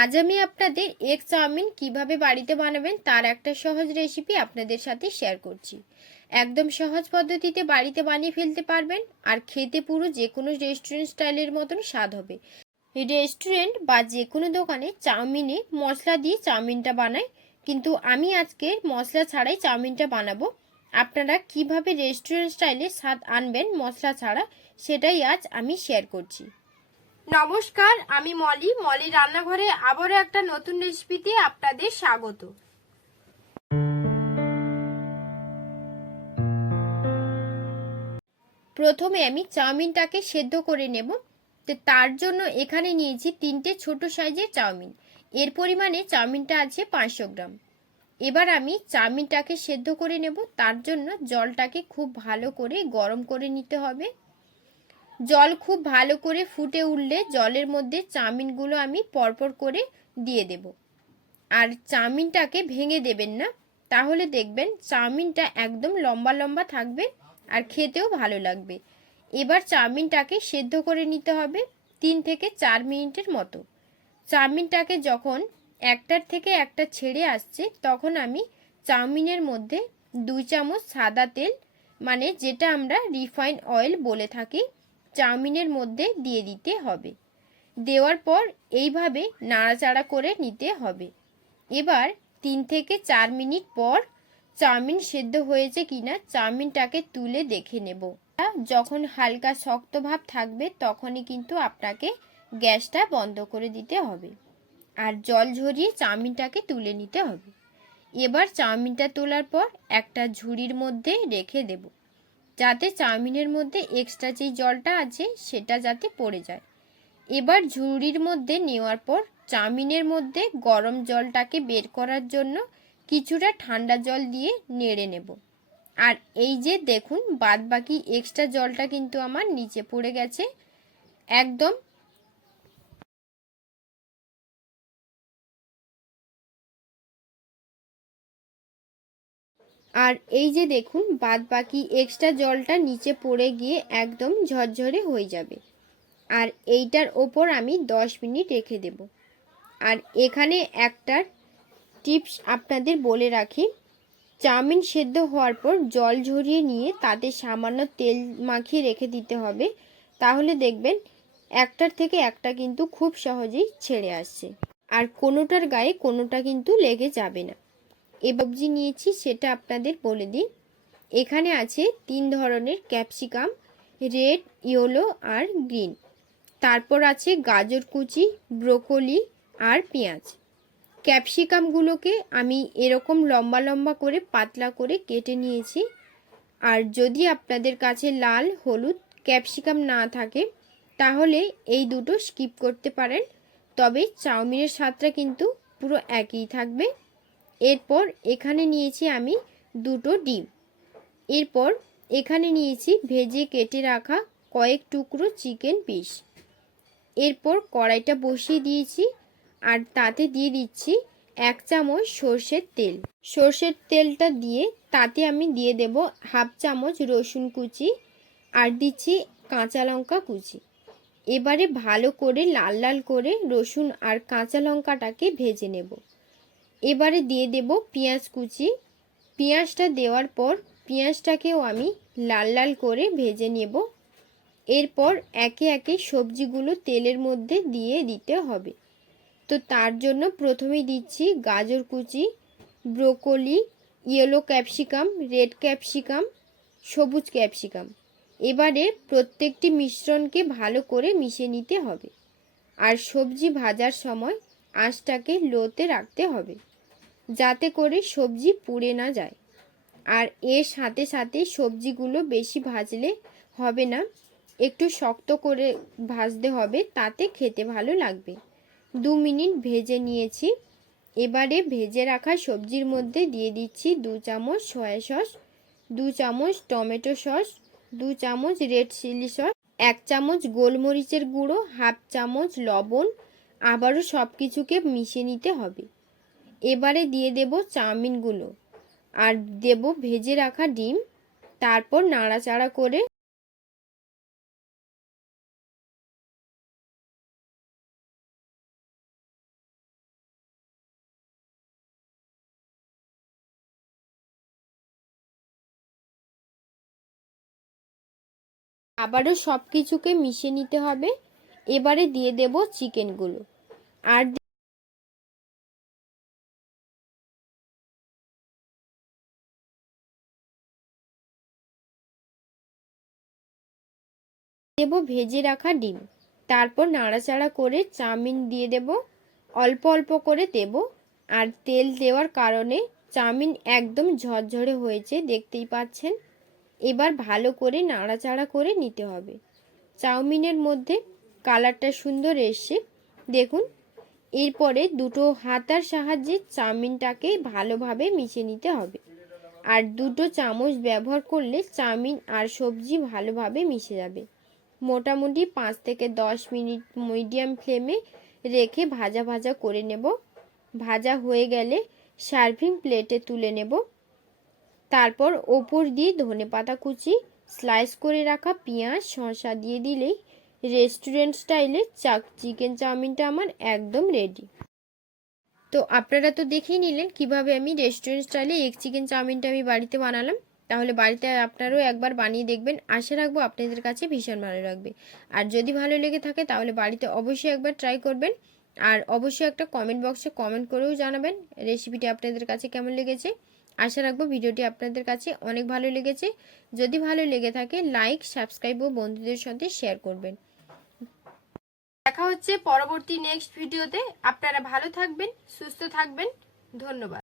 আজ আমি আপনাদের এগ চাউমিন কীভাবে বাড়িতে বানাবেন তার একটা সহজ রেসিপি আপনাদের সাথে শেয়ার করছি। একদম সহজ পদ্ধতিতে বাড়িতে বানিয়ে ফেলতে পারবেন আর খেতে পুরো যে কোনো রেস্টুরেন্ট স্টাইলের মতন স্বাদ হবে। রেস্টুরেন্ট বা যে কোনো দোকানে চাউমিনে মশলা দিয়ে চাউমিনটা বানায় কিন্তু আমি আজকে মশলা ছাড়াই চাউমিনটা বানাবো। আপনারা কীভাবে রেস্টুরেন্ট স্টাইলে স্বাদ আনবেন মশলা ছাড়া, সেটাই আজ আমি শেয়ার করছি। নমস্কার, আমি মলি। মলি রান্নাঘরে আবারও একটা নতুন রেসিপিতে আপনাদের স্বাগত। প্রথমে আমি চাউমিনটাকে সেদ্ধ করে নেব। তো তার জন্য এখানে নিয়েছি তিনটে ছোট সাইজের চাউমিন। এর পরিমাণে চাউমিনটা আছে পাঁচশো গ্রাম। এবার আমি চাউমিনটাকে সেদ্ধ করে নেব। তার জন্য জলটাকে খুব ভালো করে গরম করে নিতে হবে। জল খুব ভালো করে ফুটে উঠলে জলের মধ্যে চাউমিনগুলো আমি পরপর করে দিয়ে দেব। আর চাউমিনটাকে ভেঙে দেবেন না, তাহলে দেখবেন চাউমিনটা একদম লম্বা লম্বা থাকবে আর খেতেও ভালো লাগবে। এবার চাউমিনটাকে সেদ্ধ করে নিতে হবে তিন থেকে চার মিনিটের মতো। চাউমিনটাকে যখন একটার থেকে একটা ছেড়ে আসছে, তখন আমি চাউমিনের মধ্যে দুই চামচ সাদা তেল মানে যেটা আমরা রিফাইন অয়েল বলে থাকি চাউমিনের মধ্যে দিয়ে দিতে হবে। দেওয়ার পর এইভাবে নাড়াচাড়া করে নিতে হবে। এবার তিন থেকে চার মিনিট পর চাউমিন সেদ্ধ হয়েছে কিনা চাউমিনটাকে তুলে দেখে নেব। যখন হালকা শক্ত ভাব থাকবে তখনই কিন্তু আপনাকে গ্যাসটা বন্ধ করে দিতে হবে আর জল ঝরিয়ে চাউমিনটাকে তুলে নিতে হবে। এবার চাউমিনটা তোলার পর একটা ঝুড়ির মধ্যে রেখে দেব। যাতে চাউমিনের মধ্যে এক্সট্রা যেই জলটা আছে সেটা যাতে পড়ে যায়। এবার ঝুড়ির মধ্যে নেওয়ার পর চাউমিনের মধ্যে গরম জলটাকে বের করার জন্য কিছুটা ঠান্ডা জল দিয়ে নেড়ে নেব। আর এই যে দেখুন বাদ বাকি এক্সট্রা জলটা কিন্তু আমার নিচে পড়ে গেছে। একদম আর এই যে দেখুন বাদ বাকি এক্সট্রা জলটা নিচে পড়ে গিয়ে একদম ঝরঝরে হয়ে যাবে। আর এইটার ওপর আমি 10 মিনিট রেখে দেব। আর এখানে একটা টিপস আপনাদের বলে রাখি, চাউমিন সেদ্ধ হওয়ার পর জল ঝরিয়ে নিয়ে তাতে সামান্য তেল মাখিয়ে রেখে দিতে হবে। তাহলে দেখবেন একটার থেকে একটা কিন্তু খুব সহজেই ছেড়ে আসছে। আর কোনোটার গায়ে কোনোটা কিন্তু লেগে যাবে না। এ সবজি নিয়েছি, সেটা আপনাদের বলে দিই। এখানে আছে তিন ধরনের ক্যাপসিকাম, রেড, ইয়েলো আর গ্রিন। তারপর আছে গাজর কুচি, ব্রোকলি আর পেঁয়াজ। ক্যাপসিকামগুলোকে আমি এরকম লম্বা লম্বা করে পাতলা করে কেটে নিয়েছি। আর যদি আপনাদের কাছে লাল, হলুদ ক্যাপসিকাম না থাকে, তাহলে এই দুটো স্কিপ করতে পারেন। তবে চাউমিনের স্বাদটা কিন্তু পুরো একই থাকবে। এরপর এখানে নিয়েছি আমি দুটো ডিম। এরপর এখানে নিয়েছি ভেজে কেটে রাখা কয়েক টুকরো চিকেন পিস। এরপর কড়াইটা বসিয়ে দিয়েছি আর তাতে দিয়ে দিচ্ছি এক চামচ সর্ষের তেল। সর্ষের তেলটা দিয়ে তাতে আমি দিয়ে দেব হাফ চামচ রসুন কুচি আর দিচ্ছি কাঁচা লঙ্কা কুচি। এবারে ভালো করে লাল লাল করে রসুন আর কাঁচা লঙ্কাটাকে ভেজে নেব। এবারে দিয়ে দেব পেঁয়াজ কুচি। পেঁয়াজটা দেওয়ার পর পেঁয়াজটাকেও আমি লাল লাল করে ভেজে নেব। এরপর একে একে সবজিগুলো তেলের মধ্যে দিয়ে দিতে হবে। তো তার জন্য প্রথমেই দিচ্ছি গাজর কুচি, broccoli, yellow capsicum, red capsicum, সবুজ ক্যাপসিকাম। এবারে প্রত্যেকটি মিশ্রণকে ভালো করে মিশিয়ে নিতে হবে। আর সবজি ভাজার সময় আঁচটাকে লোতে রাখতে হবে। যাতে করে সবজি পুড়ে না যায়। আর এর সাথে সাথে সবজিগুলো বেশি ভাজলে হবে না। একটু শক্ত করে ভাজতে হবে, তাতে খেতে ভালো লাগবে। দু মিনিট ভেজে নিয়েছি। এবারে ভেজে রাখা সবজির মধ্যে দিয়ে দিচ্ছি দু চামচ সয়া সস, দু চামচ টমেটো সস, দু চামচ রেড চিলি সস, এক চামচ গোলমরিচের গুঁড়ো, হাফ চামচ লবণ। আবারও সব কিছুকে মিশিয়ে নিতে হবে। এবারে দিয়ে দেব চাউমিনগুলো। আর দেব ভেজে রাখা ডিম। তারপর নাড়াচাড়া করে আবারও সব কিছুকে মিশিয়ে নিতে হবে। এবারে দিয়ে দেব চিকেনগুলো। আর দেব ভেজে রাখা ডিম। তারপর নাড়াচাড়া করে চাউমিন দিয়ে দেব। অল্প অল্প করে দেব। আর তেল দেওয়ার কারণে চাউমিন একদম ঝরঝরে হয়েছে, দেখতেই পাচ্ছেন। এবার ভালো করে নাড়াচাড়া করে নিতে হবে। চাউমিনের মধ্যে কালারটা সুন্দর এসছে। দেখুন, এরপরে দুটো হাতার সাহায্যে চাউমিনটাকে ভালোভাবে মিশিয়ে নিতে হবে। আর দুটো চামচ ব্যবহার করলে চাউমিন আর সবজি ভালোভাবে মিশে যাবে। মোটামুটি পাঁচ থেকে দশ মিনিট মিডিয়াম ফ্লেমে রেখে ভাজা ভাজা করে নেব। ভাজা হয়ে গেলে সার্ভিং প্লেটে তুলে নেব। তারপর ওপর দিয়ে ধনে পাতা কুচি, স্লাইস করে রাখা পেঁয়াজ, শসা দিয়ে দিলেই রেস্টুরেন্ট স্টাইলে চাক চিকেন চাউমিনটা আমার একদম রেডি। তো আপনারা তো দেখেই নিলেন কীভাবে আমি রেস্টুরেন্ট স্টাইলে এগ চিকেন চাউমিনটা আমি বাড়িতে বানালাম। তাহলে বাড়িতে আপনারাও একবার বানিয়ে দেখবেন। আশা রাখব আপনাদের কাছে ভীষণ ভালো লাগবে। আর যদি ভালো লেগে থাকে তাহলে বাড়িতে অবশ্যই একবার ট্রাই করবেন। আর অবশ্যই একটা কমেন্ট বক্সে কমেন্ট করেও জানাবেন রেসিপিটি আপনাদের কাছে কেমন লেগেছে। আশা রাখব ভিডিওটি আপনাদের কাছে অনেক ভালো লেগেছে। যদি ভালো লেগে থাকে লাইক সাবস্ক্রাইব ও বন্ধুদের সাথে শেয়ার করবেন। দেখা হচ্ছে পরবর্তী নেক্সট ভিডিওতে আপনারা ভালো থাকবেন, সুস্থ থাকবেন। ধন্যবাদ।